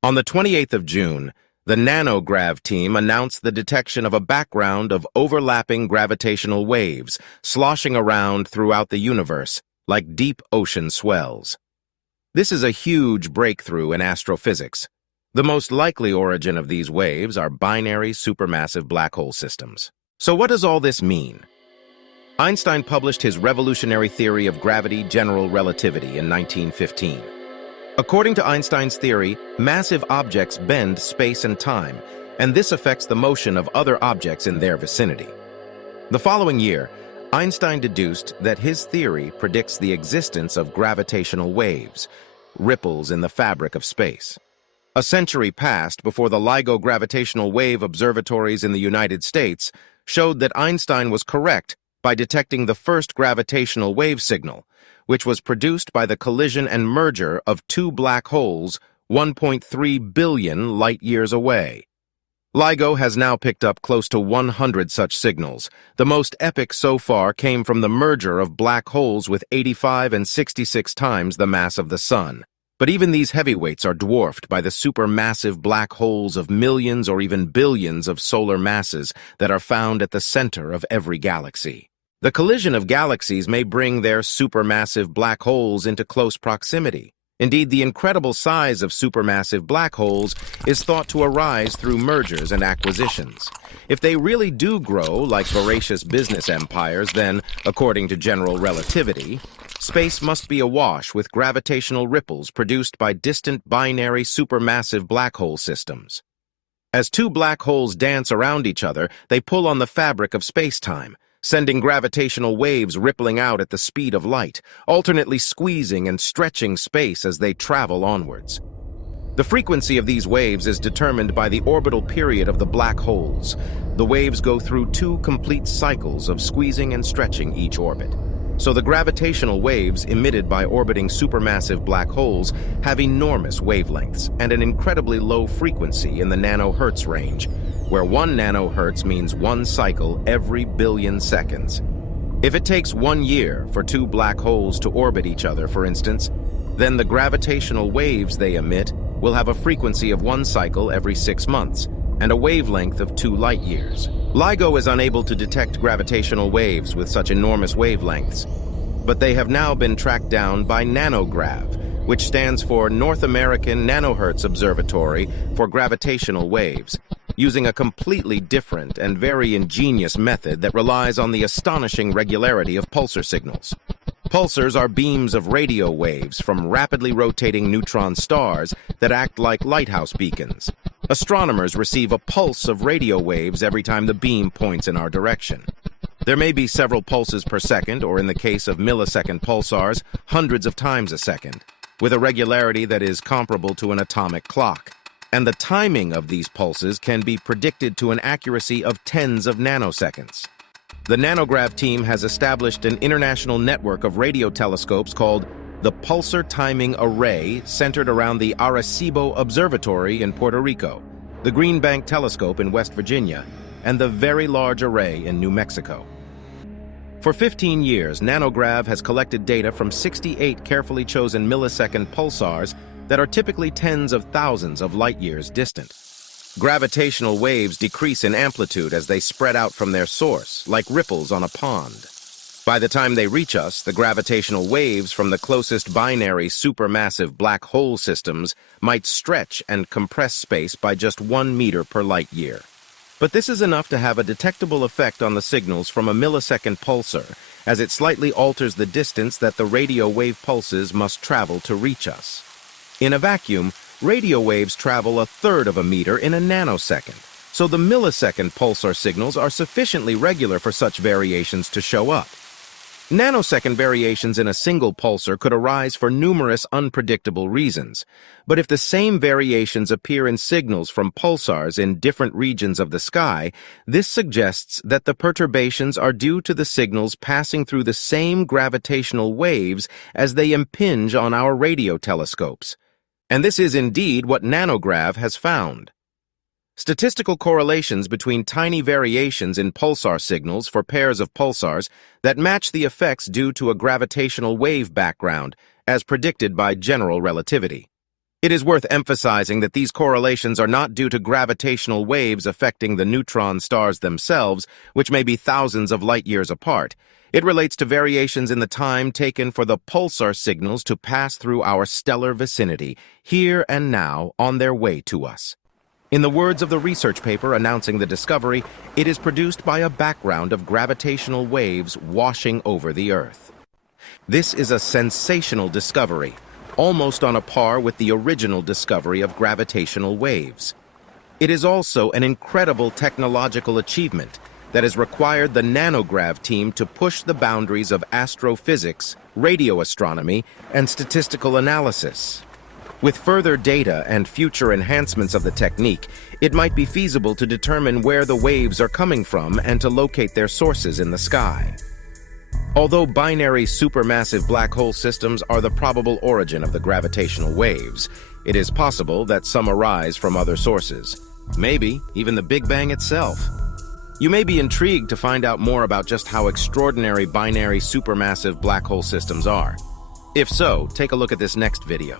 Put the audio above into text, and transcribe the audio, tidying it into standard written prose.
On the 28th of June, the NANOGrav team announced the detection of a background of overlapping gravitational waves sloshing around throughout the universe like deep ocean swells. This is a huge breakthrough in astrophysics. The most likely origin of these waves are binary supermassive black hole systems. So what does all this mean? Einstein published his revolutionary theory of gravity general relativity in 1915. According to Einstein's theory, massive objects bend space and time, and this affects the motion of other objects in their vicinity. The following year, Einstein deduced that his theory predicts the existence of gravitational waves, ripples in the fabric of space. A century passed before the LIGO gravitational wave observatories in the United States showed that Einstein was correct by detecting the first gravitational wave signal, which was produced by the collision and merger of two black holes 1.3 billion light-years away. LIGO has now picked up close to 100 such signals. The most epic so far came from the merger of black holes with 85 and 66 times the mass of the Sun. But even these heavyweights are dwarfed by the supermassive black holes of millions or even billions of solar masses that are found at the center of every galaxy. The collision of galaxies may bring their supermassive black holes into close proximity. Indeed, the incredible size of supermassive black holes is thought to arise through mergers and acquisitions. If they really do grow like voracious business empires, then, according to general relativity, space must be awash with gravitational ripples produced by distant binary supermassive black hole systems. As two black holes dance around each other, they pull on the fabric of spacetime, sending gravitational waves rippling out at the speed of light, alternately squeezing and stretching space as they travel onwards. The frequency of these waves is determined by the orbital period of the black holes. The waves go through two complete cycles of squeezing and stretching each orbit. So the gravitational waves emitted by orbiting supermassive black holes have enormous wavelengths and an incredibly low frequency in the nanohertz range, where 1 nanohertz means one cycle every billion seconds. If it takes 1 year for two black holes to orbit each other, for instance, then the gravitational waves they emit will have a frequency of one cycle every 6 months and a wavelength of 2 light-years. LIGO is unable to detect gravitational waves with such enormous wavelengths, but they have now been tracked down by NANOGrav, which stands for North American Nanohertz Observatory for Gravitational Waves, using a completely different and very ingenious method that relies on the astonishing regularity of pulsar signals. Pulsars are beams of radio waves from rapidly rotating neutron stars that act like lighthouse beacons. Astronomers receive a pulse of radio waves every time the beam points in our direction. There may be several pulses per second, or in the case of millisecond pulsars, hundreds of times a second, with a regularity that is comparable to an atomic clock. And the timing of these pulses can be predicted to an accuracy of tens of nanoseconds. The NANOGrav team has established an international network of radio telescopes called the Pulsar Timing Array, centered around the Arecibo Observatory in Puerto Rico, the Green Bank Telescope in West Virginia, and the Very Large Array in New Mexico. For 15 years, NANOGrav has collected data from 68 carefully chosen millisecond pulsars that are typically tens of thousands of light-years distant. Gravitational waves decrease in amplitude as they spread out from their source, like ripples on a pond. By the time they reach us, the gravitational waves from the closest binary supermassive black hole systems might stretch and compress space by just 1 meter per light-year. But this is enough to have a detectable effect on the signals from a millisecond pulsar, as it slightly alters the distance that the radio wave pulses must travel to reach us. In a vacuum, radio waves travel 1/3 of a meter in a nanosecond, so the millisecond pulsar signals are sufficiently regular for such variations to show up. Nanosecond variations in a single pulsar could arise for numerous unpredictable reasons, but if the same variations appear in signals from pulsars in different regions of the sky, this suggests that the perturbations are due to the signals passing through the same gravitational waves as they impinge on our radio telescopes. And this is indeed what NANOGrav has found. Statistical correlations between tiny variations in pulsar signals for pairs of pulsars that match the effects due to a gravitational wave background, as predicted by general relativity. It is worth emphasizing that these correlations are not due to gravitational waves affecting the neutron stars themselves, which may be thousands of light-years apart. It relates to variations in the time taken for the pulsar signals to pass through our stellar vicinity, here and now, on their way to us. In the words of the research paper announcing the discovery, it is produced by a background of gravitational waves washing over the Earth. This is a sensational discovery, almost on a par with the original discovery of gravitational waves. It is also an incredible technological achievement that has required the NANOGrav team to push the boundaries of astrophysics, radio astronomy, and statistical analysis. With further data and future enhancements of the technique, it might be feasible to determine where the waves are coming from and to locate their sources in the sky. Although binary supermassive black hole systems are the probable origin of the gravitational waves, it is possible that some arise from other sources, maybe even the Big Bang itself. You may be intrigued to find out more about just how extraordinary binary supermassive black hole systems are. If so, take a look at this next video.